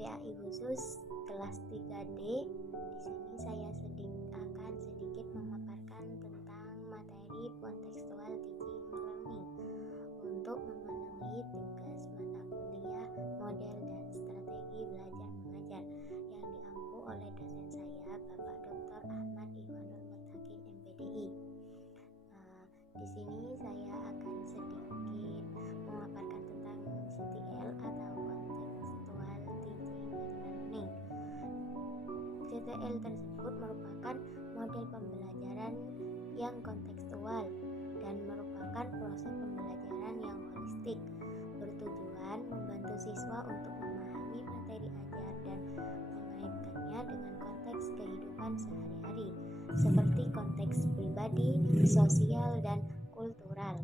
PAI khusus kelas 3D. Di sini saya akan sedikit memaparkan tentang materi contextual teaching learning untuk memenuhi tugas mata kuliah model dan strategi belajar mengajar yang diampu oleh dosen saya, Bapak Dr. Ahmad Iwanul Mutakin MPDI. Di sini saya akan sedikit memaparkan tentang CTL atau Contextual Teaching and Learning. CTL tersebut merupakan model pembelajaran yang kontekstual dan merupakan proses pembelajaran yang holistik, bertujuan membantu siswa untuk memahami materi ajar dan mengaitkannya dengan konteks kehidupan sehari-hari, seperti konteks pribadi, sosial, dan kultural,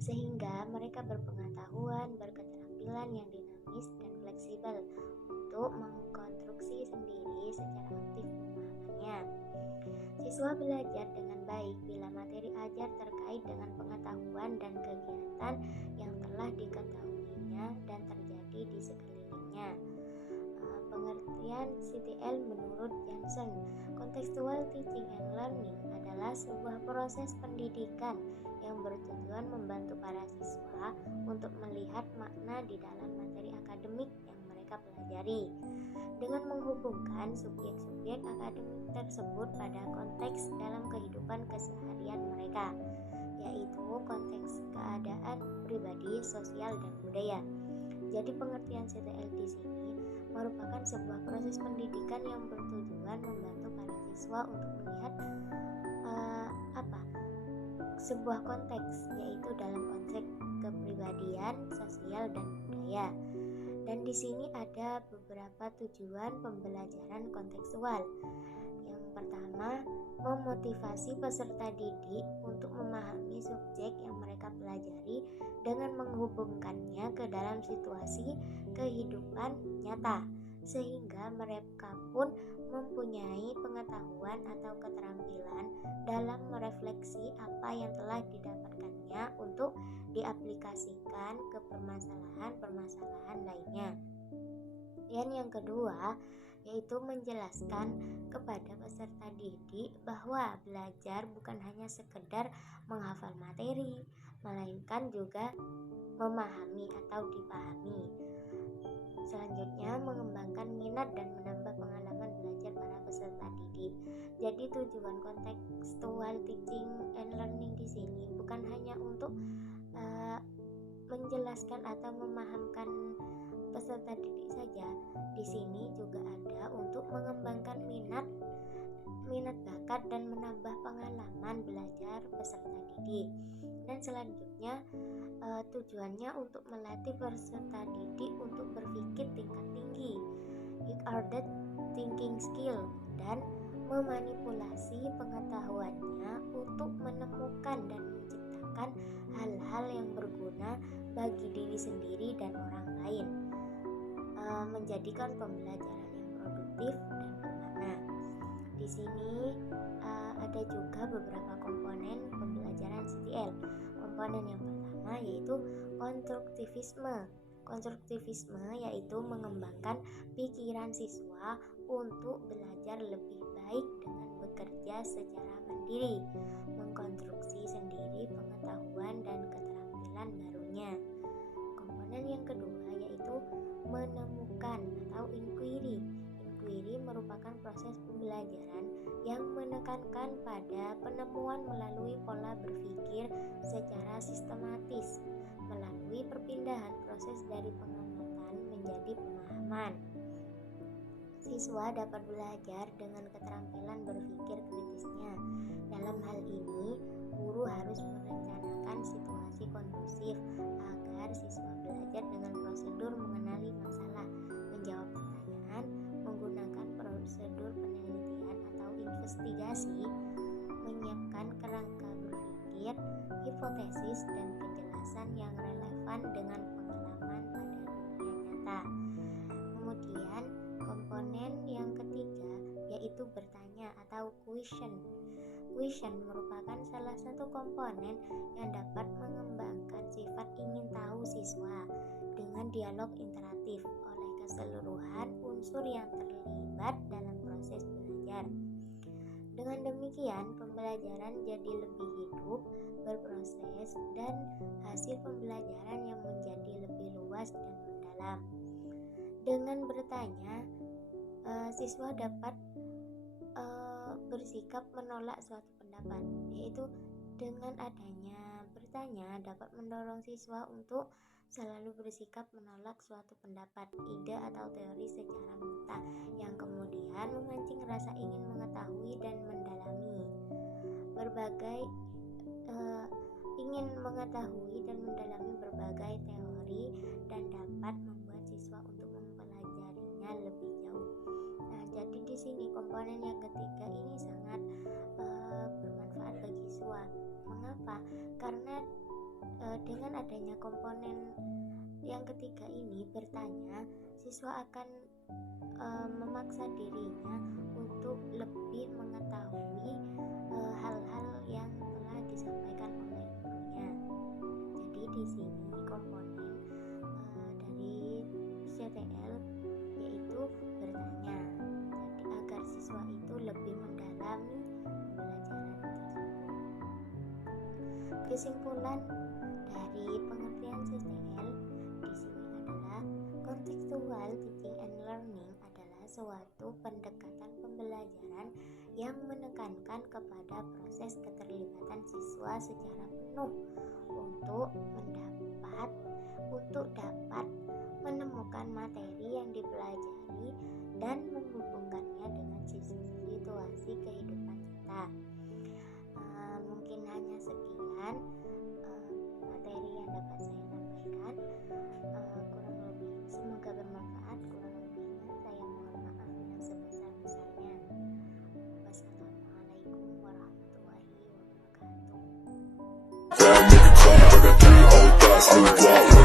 sehingga mereka berpengetahuan, berketerampilan yang dinamis dan fleksibel untuk mengkonstruksi sendiri secara aktif pemahamannya. Siswa belajar dengan baik bila materi ajar terkait dengan pengetahuan dan kegiatan yang telah diketahuinya dan terjadi di sekelilingnya. Pengertian CTL menurut Johnson, Contextual Teaching and Learning adalah sebuah proses pendidikan yang bertujuan membantu para siswa untuk melihat makna di dalam materi akademik yang mereka pelajari, dengan menghubungkan subjek-subjek akademik tersebut pada konteks dalam kehidupan keseharian mereka, yaitu konteks keadaan pribadi, sosial, dan budaya. Jadi pengertian CTL di sini merupakan sebuah proses pendidikan yang bertujuan membantu para siswa untuk melihat sebuah konteks, yaitu dalam konteks kepribadian, sosial, dan budaya. Dan di sini ada beberapa tujuan pembelajaran kontekstual. Yang pertama, memotivasi peserta didik untuk memahami subjek yang mereka pelajari dengan menghubungkannya ke dalam situasi kehidupan nyata, sehingga mereka pun mempunyai pengetahuan atau keterampilan dalam merefleksi apa yang telah didapatkannya untuk diaplikasikan ke permasalahan-permasalahan lainnya. Dan yang kedua, yaitu menjelaskan kepada peserta didik bahwa belajar bukan hanya sekedar menghafal materi, melainkan juga memahami atau dipahami. Selanjutnya, mengembangkan minat dan menambah pengalaman belajar para peserta didik. Jadi tujuan contextual teaching and learning di sini bukan hanya untuk menjelaskan atau memahamkan peserta didik saja. Di sini juga ada untuk mengembangkan minat bakat dan menambah pengalaman belajar peserta didik. Dan selanjutnya tujuannya untuk melatih peserta didik untuk berpikir tingkat tinggi, that thinking skill, dan memanipulasi pengetahuannya untuk menemukan dan menciptakan hal-hal yang berguna bagi diri sendiri dan orang lain, menjadikan pembelajaran yang produktif dan bermakna. Di sini ada juga beberapa komponen pembelajaran CTL. Komponen yang pertama yaitu konstruktivisme. Konstruktivisme yaitu mengembangkan pikiran siswa untuk belajar lebih baik dengan bekerja secara mandiri, mengkonstruksi sendiri pengetahuan dan keterampilan barunya. Komponen yang kedua yaitu menemukan atau inquiry. Inquiry merupakan proses pembelajaran yang menekankan pada penemuan melalui pola berpikir secara sistematis, melalui perpindahan proses dari pengamatan menjadi pemahaman. Siswa dapat belajar dengan keterampilan berpikir kritisnya. Dalam hal ini, guru harus merencanakan situasi kondusif agar siswa belajar dengan prosedur mengenali masalah, menjawab pertanyaan, menggunakan prosedur penelitian atau investigasi, menyiapkan kerangka berpikir, hipotesis, dan penjelasan yang relevan dengan pengalaman pada dunia nyata. Kemudian komponen yang ketiga yaitu bertanya atau question. Question merupakan salah satu komponen yang dapat mengembangkan sifat ingin tahu siswa dengan dialog interaktif. Oleh keseluruhan, unsur yang terlibat dalam proses belajar. Dengan demikian, pembelajaran jadi lebih hidup, berproses, dan hasil pembelajaran yang menjadi lebih luas dan mendalam. Dengan bertanya, siswa dapat bersikap menolak suatu pendapat, yaitu dengan adanya bertanya dapat mendorong siswa untuk selalu bersikap menolak suatu pendapat, ide atau teori secara mentah yang kemudian memancing rasa ingin mengetahui dan mendalami ingin mengetahui dan mendalami berbagai teori dan dapat membuat siswa untuk mempelajarinya lebih jauh. Nah, jadi di sini komponen yang ketiga ini sangat bermanfaat bagi siswa. Mengapa? Karena dengan adanya komponen yang ketiga ini bertanya, siswa akan memaksa dirinya untuk lebih mengetahui hal-hal yang telah disampaikan oleh gurunya. Jadi di sini komponen dari CTL yaitu bertanya. Jadi agar siswa itu lebih mendalami pembelajaran tersebut. Kesimpulan dari pengertian CTL di sini adalah contextual teaching and learning adalah suatu pendekatan pembelajaran yang menekankan kepada proses keterlibatan siswa secara penuh untuk dapat menemukan materi yang dipelajari dan menghubungkannya dengan situasi kehidupan kita. Mungkin hanya sekian materi yang dapat saya sampaikan. Kurang lebih semoga bermanfaat. Kurang lebihnya saya mohon maaf yang sebesar-besarnya. Wassalamualaikum warahmatullahi wabarakatuh.